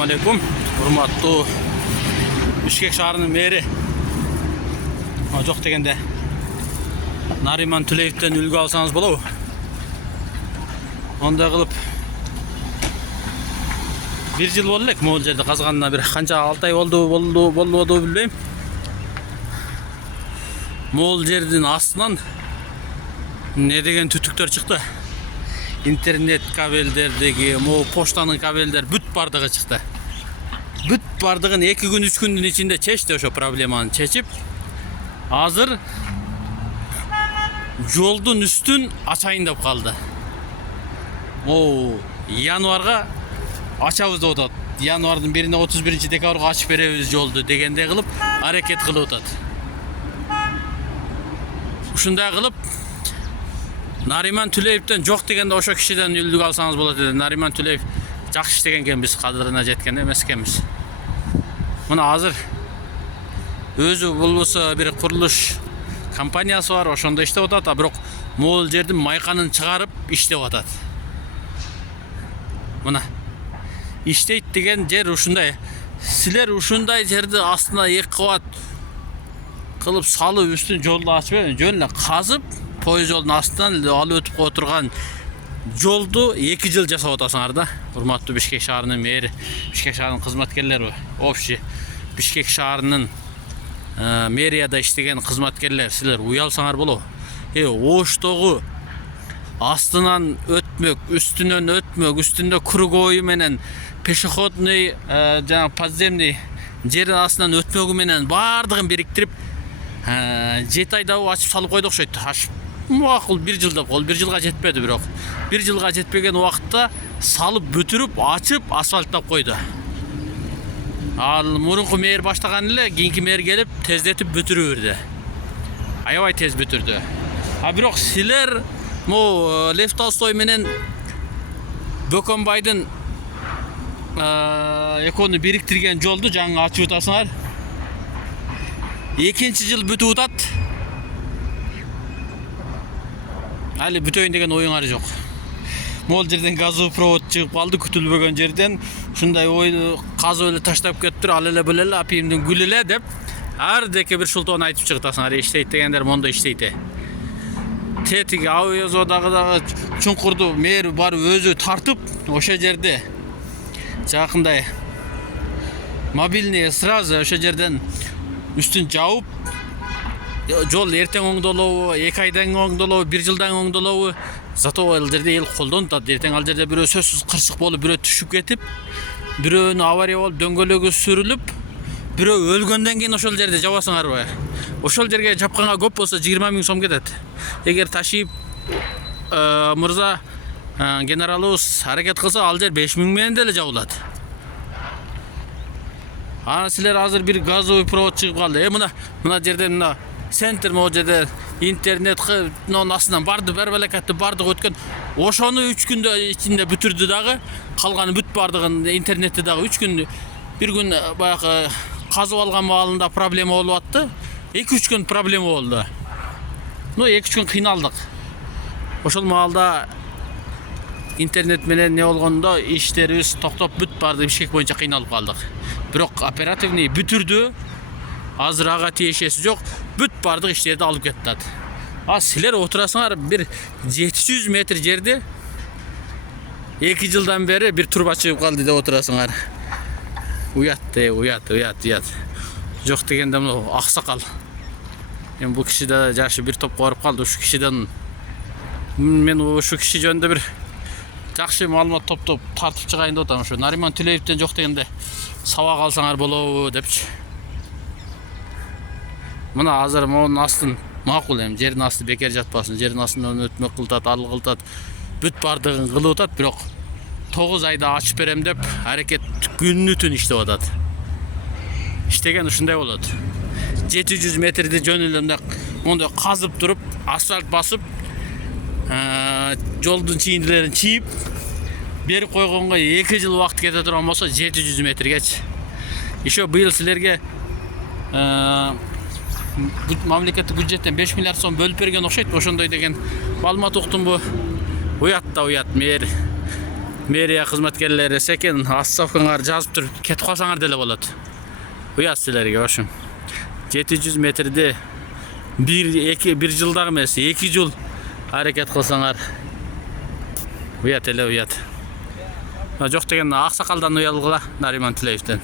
Assalamu alaikum. Hurmattуу Bishkek шаарынын мэри. Жок дегенде Нариман Түлеевден үлгү алсаңыз болобу? Ондай кылып 1 жыл болду элек могул жерде казганына, бир канча 6 ай болду билбейм. Могул жердин астынан не деген түтүктөр чыкты. Интернет кабелдердеги, поштанын кабелдер бүт бардыгы чыкты. Бүт бардыгын 2 күн 3 күндүн ичинде чечти, ошо проблеманы чечип. Азыр жолдун үстүн ачайын деп калды. Январга ачабыз деп атат. Январдын 1-ине 31-декабрга ачып беребиз жолду дегенде кылып аракет кылып атат. Ушундай кылып Нариман Түлеевден жок дегенде ошо кишиден үлгү алсаңыз болот деди. Нариман Түлеев жакшы иштеген экен, биз кадырына жеткен эмес экенбиз. Мына азыр өзү болбосо бир курулуш компаниясы бар, ошондо иштеп атат, а бирок могул жердин майканын чыгарып иштеп атат. Мына иштейт деген жер ушундай. Силер ушундай жерди астына 2 кабат кылып салып үстүн жолду ачып, жөн эле казып, поезд жолдун астынан алып өтүп кое турган жолду 2 жыл жасап атасыңар да. Урматтуу Бишкек шаарынын мэри, Бишкек шаарынын кызматкерлери, общий Бишкек шаарынын мэрияда иштеген кызматкерлер, силер уялсаңар болобу? Оштогу астынан өтмөк, үстүнөн өтмөк, үстүндө круговой менен пешеходный, жана подземный жердин астынан өтмөгү менен бардыгын бириктирип 7 айда ачып салып койду окшойт. Макул 1 жыл деп кол, 1 жылга жетпеди, бирок 1 жылга жетпеген убакытта салып бүтүрүп, ачып, асфальттап койду. Ал мурунку мэр баштаган эле, кийинки мэр келип тездетип бүтүрүп берди. Аябай тез бүтүрдү. А бирок силер Лев Толстой менен Бөкөнбайдын экөөнү бириктирген жолду жаңы ачып атасыңар. 2-нчи жыл бүтүп атат. Али бүтөйүн деген оюңар жок. Могул жерден газовый провод чыгып калды, күтүлбөгөн жерден. Ушундай ойду казып эле таштап кетиптир, ал эле биле эле апийимдин гүлү эле деп ар деке бир шултоон айтып чыгытасыңар. Иштейт дегендер мондо иштейт. Тетиги Авиозодагы чуңкурду мэр барып өзү тартып, ошо жерде жакындай мобильный сразу ошо жерден үстүн жабып, жол эртең оңдолобу, 2 айдан оңдолобу, 1 жылдан оңдолобу, зато ал жерде эл колдонуп атат. Эртең ал жерде бирөө сөзсүз кырсык болуп, бирөө түшүп кетип, бирөөнүн авария болуп, дөңгөлөгү сүрүлүп, бирөө өлгөндөн кийин ошол жерде жабасыңарбы? Ошол жерге жапканга көп болсо 20 000 сом кетет. Эгер Ташиев мырза генералыбыз аракет кылса, ал жер 5 000 менен деле жабылат. Силер азыр бир газовый провод чыгып калды. Мына жерден мына центр могул жерде интернетке астынан барды, бербалекатты бардык өткөн. Ошону 3 күндө ичинде бүтүрдү дагы. Калганы бүт бардыгын интернетти дагы 3 күн, бир күн баягы казып алган маалында проблема болуп атты. 2-3 күн проблема болду. 2-3 күн кыйналдык. Ошол маалда интернет менен не болгондо иштерибиз токтоп бүт барды, Бишкек боюнча кыйналып калдык. Бирок оперативный бүтүрдү. Азыр ага тиешеси жок. Бүт бардык иштерди алып кетти. Силер отурасыңар бир 700 метр жерде 2 жылдан бери бир труба чыгып калды деп отурасыңар. Уят. Жок дегенде мына аксакал. Эми бул киши да жашы бир топко барып калды. Ушу кишиден мен ушу киши жөнүндө бир жакшы маалымат топтоп тартып чыгайын деп атам. Ошо Нариман Түлеевден жок дегенде сабак алсаңар болобу депчи. Мына азыр монун астын макул, эми жердин асты бекер жатпасын. Жердин астынан өтмөк кылтат, алы кылтат, бүт бардыгын кылып атат, бирок 9 айда ачып берем деп аракет күнү түн иштеп атат. Иштеген ушундай болот. 700 метрди жөн эле мондай казып туруп, асфальт басып, жолдун чийиндилерин чийип берип койгонго 2 жыл убакыт кете турган болсо 700 метргечи. Ишо быйыл силерге мамлекеттик бюджеттен 5 миллиард сом бөлүп берген окшойт. Ошондой деген маалымат уктум бу. Уят мэр. Mэрия кызматкерлери секен остановкаңар жазып туруп кетип калсаңар деле болот. Уят силерге ошум. 700 метрди бир жылдагы эмес, 2 жыл аракет кылсаңар. Уят эле уят. Жок деген аксакалдан уялгыла Нариман Тилеевден.